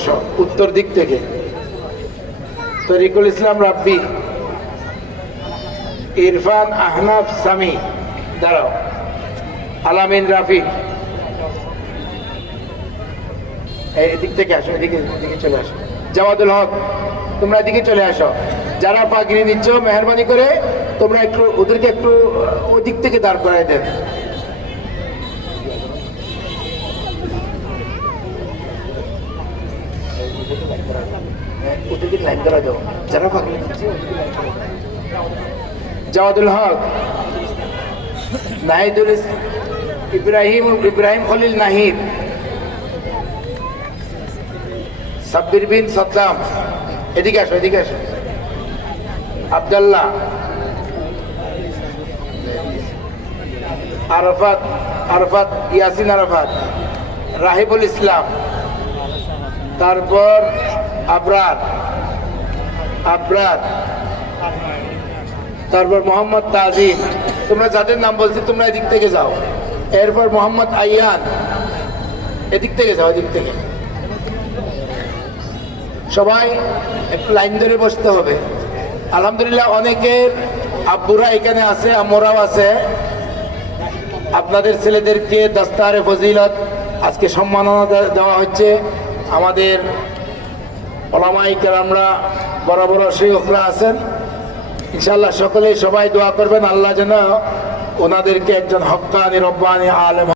বসো উত্তর দিক থেকে। তরিকুল ইসলাম রাব্বি, ইরফান আহনাফ সামি, দাঁড়াও। আলামিন রাফি। এদিক থেকে আসো, এদিকে এদিকে চলে আসো। জাওয়াদুল হক, তোমরা এদিকে চলে আসো। যারা পাগড়ি নিচ্ছ, মেহরবানি করে তোমরা একটু ওদেরকে একটু ওদিক থেকে দাঁড় করাই দেন। ওদেরকে লাইন নাহিদুল ইস- ইব্রাহিম ইব্রাহিম খলিল নাহিদ, সাব্বির বিন সাদ্দাম। এদিকে আসো এদিকে আসো। আবদাল্লাহ, আরফাত আরফাত, ইয়াসিন আরফাত, রাহিবুল ইসলাম। তারপর আবরার আবরার। তারপর মোহাম্মদ তাজিম। তোমরা যাদের নাম বলছি, তোমরা এদিক থেকে যাও। এরপর মোহাম্মদ আইয়ান। এদিক থেকে যাও, এদিক থেকে। সবাই একটু লাইন ধরে বসতে হবে। আলহামদুলিল্লাহ, অনেকের আব্বুরা এখানে আছে, আম্মরাও আছে। আপনাদের ছেলেদেরকে দাস্তারে ফজিলত আজকে সম্মাননা দেওয়া হচ্ছে। আমাদের ওলামাই আমরা বড় বড় শেখরা আছেন। ইনশাল্লাহ সকলেই সবাই দোয়া করবেন। আল্লাহ যেন ওনাদেরকে একজন হকানি রব্বানি আলেম